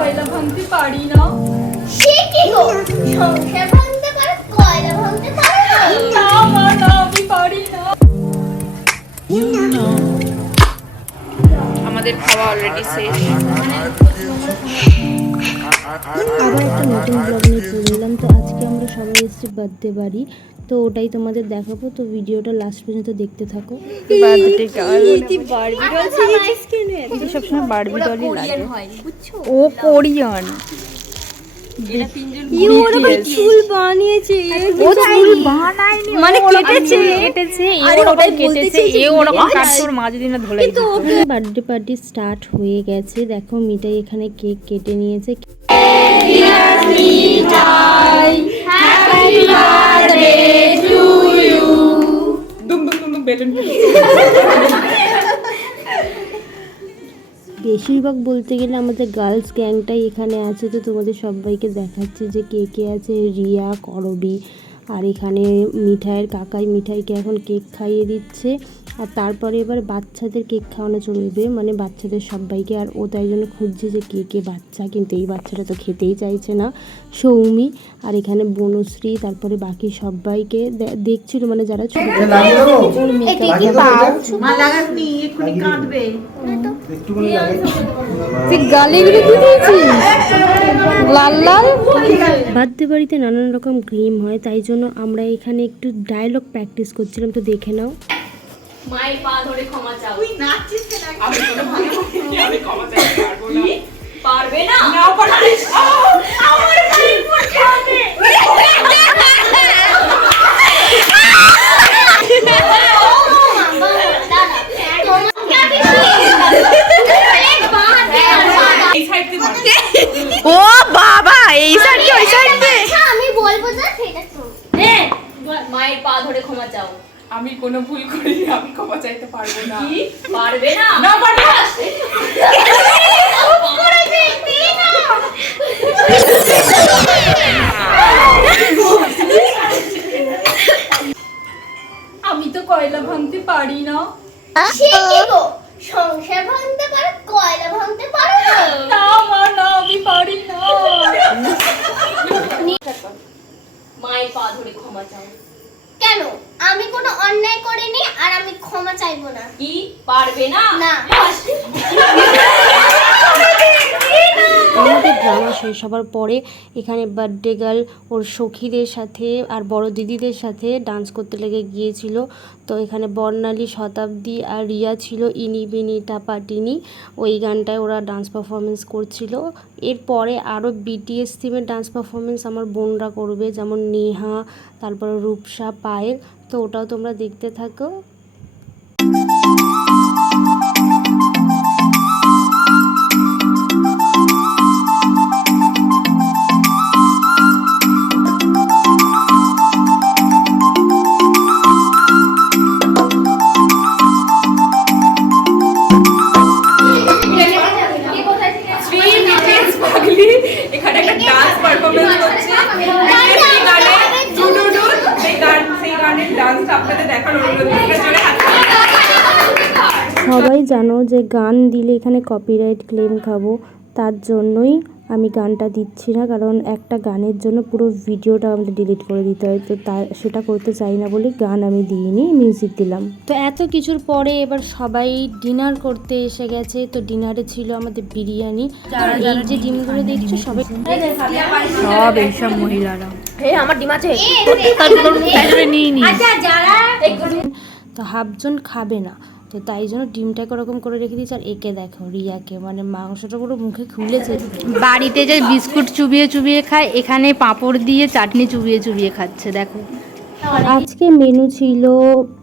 কয়লা ভাঙতে পারি না। সে কি গো? সংসার ভাঙতে পারে কয়লা ভাঙতে পারে না? না মা না আমি পারি না। আমাদের খাওয়া অলরেডি শেষ। আবার একটা নতুন ব্লগ নিয়ে চলে এলাম। তো আজকে আমরা সবাই এসেছি বার্থডে বাড়ি। তো ওটাই তোমাদের দেখাবো। তো ভিডিওটা লাস্ট পর্যন্ত দেখতে থাকো। বার্থডে সবসময় বারবি ডলই লাগে। ও কোরিয়ান মানে বার্থডে পার্টি স্টার্ট হয়ে গেছে। দেখো মিঠাই এখানে কেক কেটে নিয়েছে। বেশিরভাগ বলতে গেলে আমাদের গার্লস গ্যাংটাই এখানে আছে, তো তোমাদের সবাইকে দেখাচ্ছে যে কে কে আছে, রিয়া, করবি আর এখানে মিঠাইয়ের কাকাই মিঠাইকে এখন কেক খাইয়ে দিচ্ছে। আর তারপরে এবার বাচ্চাদের কেক খাওয়ানো চলবে। মানে বাচ্চাদের সবাইকে আর ও তাই জন্য খুঁজছে যে কে কে বাচ্চা কিন্তু এই বাচ্চাটা তো খেতেই চাইছে না। সৌমি আর এখানে বনশ্রী তারপরে বাকি সবাইকে দেখছিল মানে যারা ছোট লাল লাল? বার্থডে বাড়িতে নানান রকম ক্রিম হয় তাই জন্য আমরা এখানে একটু ডায়লগ প্র্যাকটিস করছিলাম তো দেখে নাও। মায়ের পা ধরে ক্ষমা চাও। পারবে না। না? পারবে আমার গায়ে পড়ছে ও বাবা এই সাইড ওই সাইড দে আমি বলব না সেটা তো মায়ের পা ধরে ক্ষমা চাও আমি কোনো ভুল করিনি আমি ক্ষমা চাইতে পারব না কি পারবে না না পারব না। আমি তো কয়লা ভাঙতে পারি না সে কি গো সংসার ভাঙতে পারে কয়লা ভাঙতে পারে না না মা না আমি পারি না মায়ের পা ধরে ক্ষমা চাও কেন আমি কোনো অন্যায় করিনি আর আমি ক্ষমা চাইব না কি পারবে না না আমাদের ড্রামা শেষ হবার পরে এখানে বার্থডে গার্ল ওর সখীদের সাথে আর বড় দিদিদের সাথে ডান্স করতে লেগে গিয়েছিল। তো এখানে বর্ণালী, শতাব্দী আর রিয়া ছিল ইনি, বিনি টাপাটিনি ওই গানটায় ওরা ডান্স পারফরমেন্স করছিল। এরপরে আরও বিটিএস থিমের ডান্স পারফরমেন্স আমার বোনরা করবে, যেমন নেহা, তারপরে রূপসা, পায়েল। তো ওটাও তোমরা দেখতে থাকো। সবাই জানো যে গান দিলে এখানে কপিরাইট ক্লেম খাব তার জন্যই আমি গানটা দিচ্ছি না কারণ একটা গানের জন্য পুরো ভিডিওটা আমাদের ডিলিট করে দিতে হয়। তো তা সেটা করতে চাই না বলে গান আমি দিইনি মিউজিক দিলাম। তো এত কিছুর পরে এবার সবাই ডিনার করতে এসে গেছে। তো ডিনারে ছিল আমাদের বিরিয়ানি। এই যে ডিমগুলো দেখছ সবাই সব এইসব মহিলারা। তো হাফজন খাবে না। তো তাই জন্য ডিমটাকে ওরকম করে রেখে দিয়েছে। আর একে দেখো রিয়াকে মানে মাংসটা পুরো মুখে খুলেছে। বাড়িতে যে বিস্কুট চুবিয়ে চুবিয়ে খায় এখানে পাঁপড় দিয়ে চাটনি চুবিয়ে চুবিয়ে খাচ্ছে দেখো। আজকে মেনু ছিল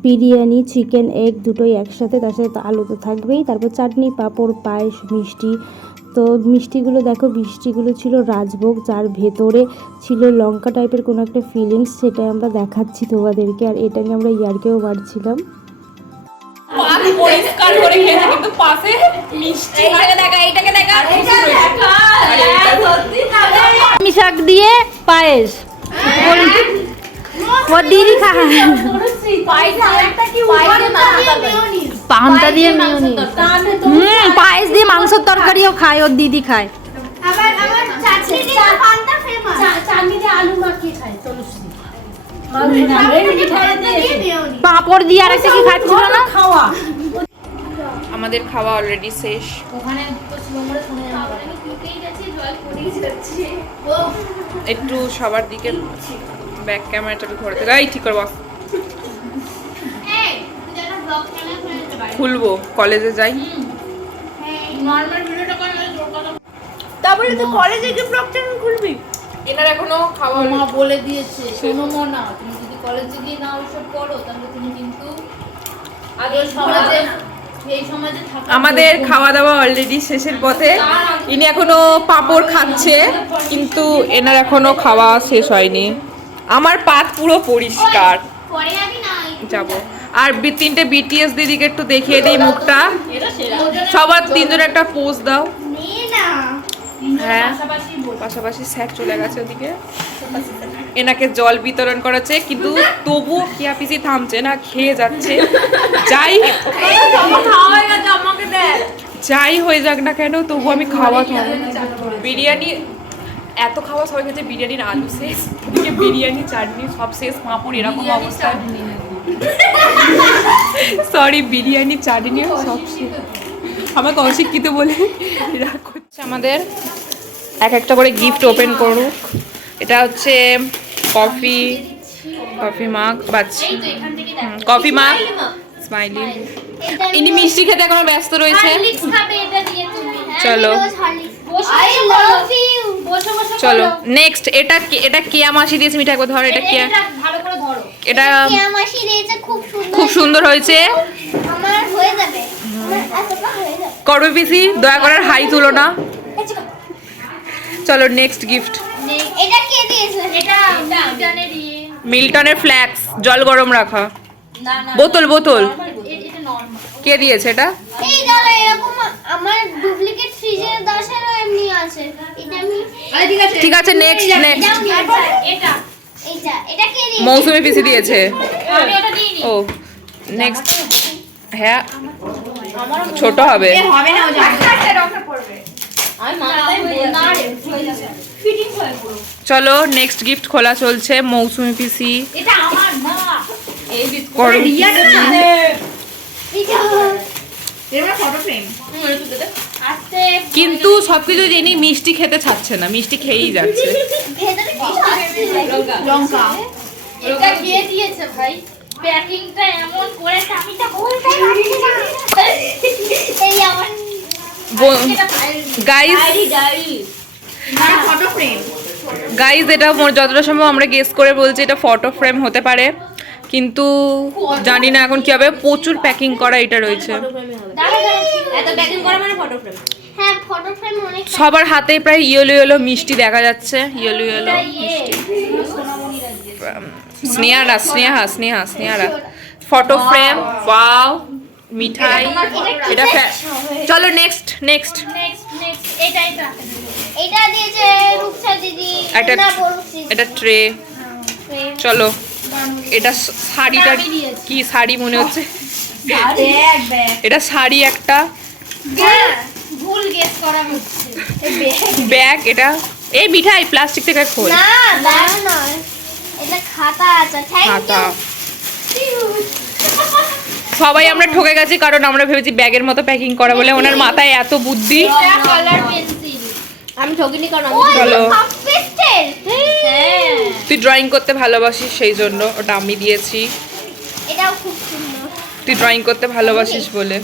বিরিয়ানি চিকেন এগ দুটোই একসাথে তার সাথে আলু তো থাকবেই। তারপর চাটনি পাঁপড় পায়েস মিষ্টি। তো মিষ্টিগুলো দেখো মিষ্টিগুলো ছিল রাজভোগ যার ভেতরে ছিল লঙ্কা টাইপের কোনো একটা ফিলিংস সেটা আমরা দেখাচ্ছি তোমাদেরকে। আর এটা নিয়ে আমরা ইয়ারকেও বাড়ছিলাম। পাক পরিষ্কার করে খেয়েছে কিন্তু পাশে মিষ্টি এইটাকে দেখা এইটাকে দেখা। আমি শাক দিয়ে পায়েস। ও দিদি খা পান্তা দিয়ে হুম পায়েস দিয়ে মাংসের তরকারিও খায় ওর দিদি খায়। আবার আবার চাটনি দিয়ে পান্তা ফেমাস চাটনি দিয়ে আলু মাখিয়ে খায় পাঁপড় দিয়ে আর একটা কি খাচ্ছিল না খাওয়া। আমাদের খাওয়া অলরেডি শেষ। ওখানে তো একটু সবার দিকে ব্যাক ক্যামেরাটা একটু ধরে থেকে এই ঠিক করে বস। এই তুই একটা ব্লগ চ্যানেল খুলে দিতে পারিস। খুলবো কলেজে যাই। তারপরে তুই কলেজে গিয়ে ব্লগ চ্যানেল খুলবি? এনার এখনও খাওয়া মা বলে দিয়েছে শোনো মনা তুমি যদি কলেজে গিয়ে না ওইসব করো তাহলে তুমি কিন্তু আগে সমাজে এই সমাজে থাকা। আমাদের খাওয়া দাওয়া অলরেডি শেষের পথে। ইনি এখনও পাঁপড় খাচ্ছে কিন্তু এনার এখনও খাওয়া শেষ হয়নি। আমার পাত পুরো পরিষ্কার। পরে যাবি। আর বি- তিনটে বিটিএস দিদিকে একটু দেখিয়ে দিই মুখটা। সবার তিনজন একটা পোজ দাও। না। হ্যাঁ পাশাপাশি স্যার চলে গেছে ওদিকে। এনাকে জল বিতরণ করাচ্ছে কিন্তু তবুও কিয়া পিসি থামছে না খেয়ে যাচ্ছে। যাই যাই হয়ে যাক না কেন তবু আমি খাওয়া খাব। বিরিয়ানি এত খাওয়া সবাই খেয়েছে বিরিয়ানির আলু শেষ ওদিকে বিরিয়ানি চাটনি সব শেষ পাঁপড় এরকম অবস্থা। সরি বিরিয়ানি চাটনি সব শেষ। আমাকে অশিক্ষিত বলে হচ্ছে আমাদের এক একটা করে গিফট ওপেন করুক। এটা হচ্ছে কফি কফি মাগ বাচ্চি কফি মাগ স্মাইলি এটা ইনি মিষ্টি খেতে এখনও ব্যস্ত রয়েছে। এটা তুমি চলো। আই লাভ ইউ বসে বসে চলো নেক্সট এটা কে- এটা কেয়া মাসি দিয়েছে মিঠা একবার ধর এটা কেয়া। ভালো করে ধরো। এটা কেয়া মাসি দিয়েছে খুব সুন্দর খুব সুন্দর হয়েছে। আমার হয়ে যাবে। করবে পিসি, দয়া করার হাই তুলো না। চলো নেক্সট গিফট মিল্টনের ফ্ল্যাক্স জল গরম রাখা। বোতল বোতল। কে দিয়েছে এটা? ঠিক আছে নেক্সট নেক্সট মৌসুমি পিসি দিয়েছে। ও নেক্সট হ্যাঁ। ছোট হবে। না চলো নেক্সট গিফট খোলা চলছে মৌসুমি পিসি। কিন্তু সবকিছু জেনে মিষ্টি খেতে ছাড়ছে না মিষ্টি খেয়েই যাচ্ছে। লঙ্কা। এটা দিয়েছে ভাই? প্যাকিংটা এমন করে চাবিটা বলতে এই আমার গাইস ডায়েরি ডায়েরি এটা মোর যতটা সম্ভব আমরা গেস করে বলছি এটা ফটো ফ্রেম হতে পারে। কিন্তু জানি না এখন কি হবে প্রচুর প্যাকিং করা এটা রয়েছে। মানে ফটো ফ্রেম হ্যাঁ ফটো ফ্রেম অনেক সবার হাতে প্রায় ইয়েলো ইয়েলো মিষ্টি দেখা যাচ্ছে ইয়েলো ইয়েলো ইয়ে স্নেহারা Sneha Sneha স্নেহারা। Photo frame wow Mithai. এটা ফ্যা- চলো নেক্সট নেক্সট নেক্সট নেক্সট এটা এটা এটা দিয়েছে রূপসা দিদি একটা এটা ট্রে চলো এটা শাড়িটা কি শাড়ি মনে হচ্ছে? এটা শাড়ি একটা। হ্যাঁ ভুল গেস করা হচ্ছে। ব্যাগ এটা এই মিঠাই প্লাস্টিক থেকে খোল। না ব্যাগ সবাই আমরা ঠকে গেছি কারণ আমরা ভেবেছি ব্যাগের মতো প্যাকিং করা বলে ওনার মাথায় এত বুদ্ধি। আমি ঠকিনি কারণ চলো। হ্যাঁ। তুই ড্রয়িং করতে ভালোবাসিস সেই জন্য ওটা আমি দিয়েছি। এটাও খুব সুন্দর। তুই ড্রয়িং করতে ভালোবাসিস বলে।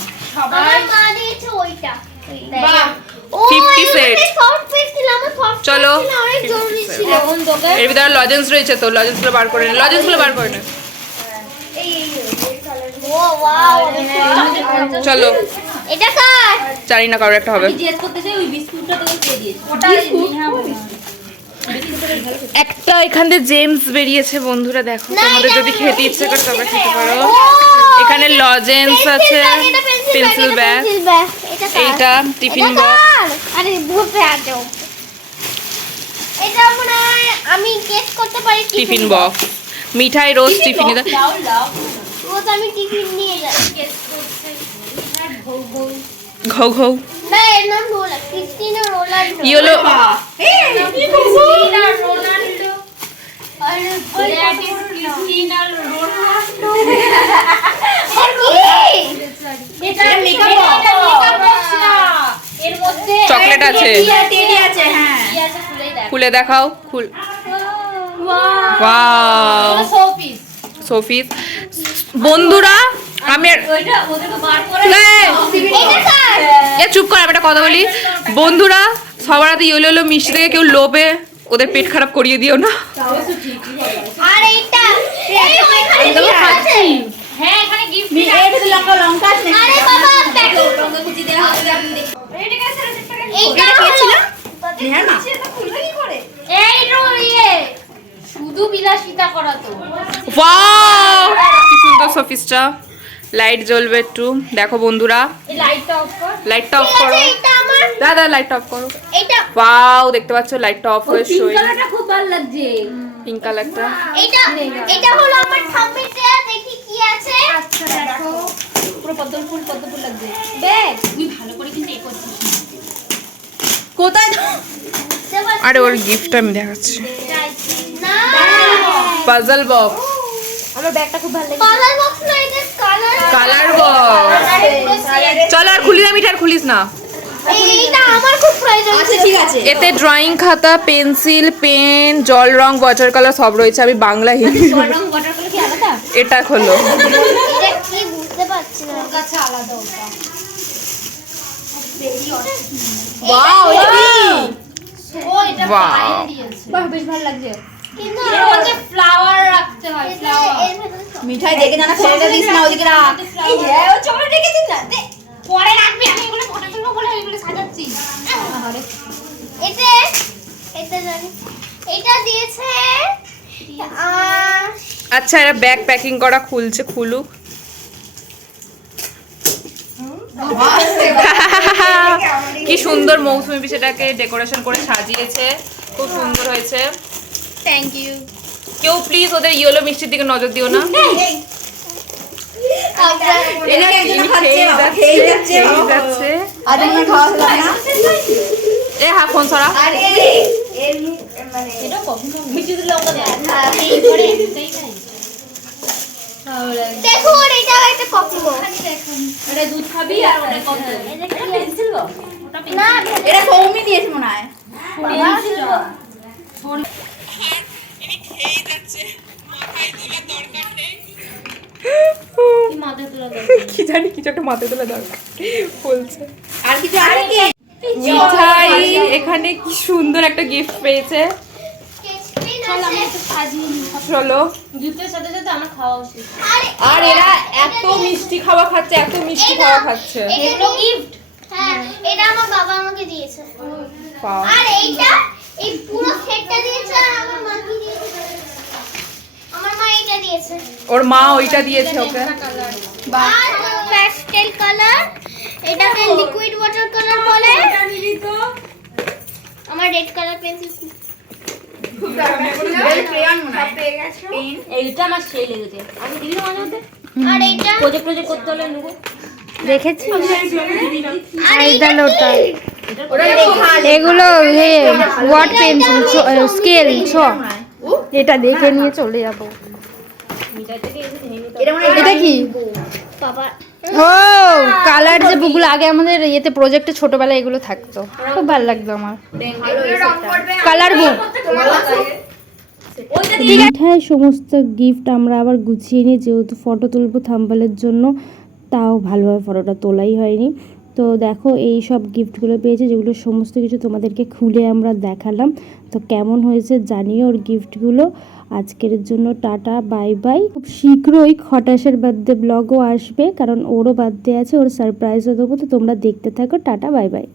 দিয়েছে ওইটা। বাহ। ও 50 set। সফট পেন্সিল আমার সফট চলো। এর ভিতরে লজেন্স রয়েছে তো লজেন্সগুলো বার করে নে লজেন্সগুলো বার করে নে। এই এই ও ওয়াও চলো। এটা কার? জানি না কারোর একটা হবে। জিজ্ঞেস করতে চাই ওই বিস্কুটটা তোকে কে দিয়েছে? ওটা একটা এখান থেকে জেমস বেরিয়েছে বন্ধুরা দেখো। তোমাদের যদি খেতে ইচ্ছে করে তবে খেতে পারো। এখানে লজেন্স আছে পেন্সিল ব্যাগ? এইটা টিফিন এটা বক্স। আরে ভূতে আছো এটা মনে হয় আমি গেস করতে পারি টিফিন বক্স। মিঠাই রোজ টিফিন রোজ আমি টিফিন নিয়ে যাই গেস ঘৌ ঘৌ। না এর নাম রোলার ক্রিস্টিনা রোলান্ডো ইয়েলো আর চকলেট আছে। হ্যাঁ। খুলে দেখাও খুল শোপিস বন্ধুরা আমি চুপ কর আমি একটা কথা বলি। বন্ধুরা সবার হাতে ইয়েলো ইয়েলো মিষ্টি থেকে কেউ লোভে ওদের পেট খারাপ করিয়ে দিও না। আর এইটা কি আছে। এখানে গিফট আরে বাবা প্যাকেট এইটা হলো এই রো শুধু বিলাসিতা করা তো। ওয়াও কি সুন্দর সোফিসটা লাইট জ্বলবে একটু। দেখো বন্ধুরা। লাইটটা অফ কর। লাইটটা অফ ঠিক করো। আছে দাদা লাইটটা অফ করো। ওয়াও দেখতে পাচ্ছ লাইটটা অফ হয়ে শোয় খুব ভালো লাগছে। পিঙ্ক কালারটা এটা এটা হলো আমার থাম্বনেলটা দেখি কি আছে। আচ্ছা দেখো। পুরো পদ্ম ফুল পদ্ম ফুল তুই ভালো করে কিন্তু এ করছিস কোথায় আরে ওর গিফটটা আমি দেখাচ্ছি। পাজল বক্স কালার বক্স না এটা কালার কালার বক্স চলো আর খুলি না মিঠাই আর খুলিস না। এইটা আমার খুব প্রয়োজন আচ্ছা ঠিক আছে। এতে ড্রয়িং খাতা পেন্সিল পেন জল রং ওয়াটার কালার সব রয়েছে। আমি বাংলা হিন্দি। এটা খোলো। এটা হয় ভেতরে মিঠাই দেখে জানা ফেলে দিস না ওদিকে রাখ। এই ও চকলেট রেখে দিন না পরে রাখবি আমি এগুলো ফটো তুলবো বলে এগুলো সাজাচ্ছি। জানি। এটা দিয়েছে আচ্ছা এরা ব্যাগ প্যাকিং করা খুলছে খুলুক। কি সুন্দর মৌসুমি বিষয়টাকে ডেকোরেশন করে সাজিয়েছে। খুব সুন্দর হয়েছে। থ্যাংক ইউ কেউ প্লিজ ওদের ইয়েলো মিষ্টির দিকে নজর দিও না। এ হ্যাঁ ফোন সরা। মানে খাই। দেখুন এটা একটা কপি এটা দুধ খাবি আর ওটা কত এটা পেন্সিল না এটা সৌমি দিয়েছে মনে হয়। পেন্সিল কি মাথায় তোলা দরকার কি জানি কিছু একটা মাথায় তোলা দরকার বলছে। আর কিছু আছে কি? মিঠাই এখানে কি সুন্দর একটা গিফট পেয়েছে। চল গিফটের সাথে সাথে আমার খাওয়া উচিত আর এরা এত মিষ্টি খাওয়া খাচ্ছে এত মিষ্টি খাওয়া খাচ্ছে। এগুলো গিফট হ্যাঁ এটা আমার বাবা আমাকে দিয়েছে। আর এইটা এই পুরো সেটটা দিয়েছে আর আমার মা দিয়েছে আমার মা এটা দিয়েছে ওর মা ওইটা দিয়েছে ওকে। প্যাস্টেল কালার এটাকে লিকুইড ওয়াটার কালার বলে? আমার রেড কালার পেন্সিল ক্রেয়ন মনে হয় পেন এইটা আমার সেই লেগেছে। আমি দিবি না মাঝে আর এইটা? প্রজেক্ট প্রজেক্ট করতে হলে নেব। দেখেছিস আর এইটা গেল ওটা ওটা লেখা এগুলো ওয়াট পেন্সিল স্কেল ছ এটা দেখে নিয়ে চলে যাব। এটা মনে এটা কি? বাবা। ও কালার যে বুকগুলো আগে আমাদের ইয়েতে প্রজেক্টে ছোটবেলায় এগুলো থাকতো। খুব ভালো লাগতো আমার। কালার বুক সমস্ত গিফট আমরা আবার গুছিয়ে নিই যেহেতু ফটো তুলবো থাম্বালের জন্য তাও ভালোভাবে ফটোটা তোলাই হয়নি। তো দেখো, এই সব গিফটগুলো পেয়েছে, যেগুলো সমস্ত কিছু তোমাদেরকে খুলে আমরা দেখালাম। তো কেমন হয়েছে জানিও ওর গিফটগুলো আজকের জন্য টাটা, বাই বাই। খুব শীঘ্রই খটাসের বার্থডে ব্লগও আসবে, কারণ ওরও বার্থডে আছে, ওর সারপ্রাইজও দেবো। তো তোমরা দেখতে থাকো, টাটা, বাই বাই।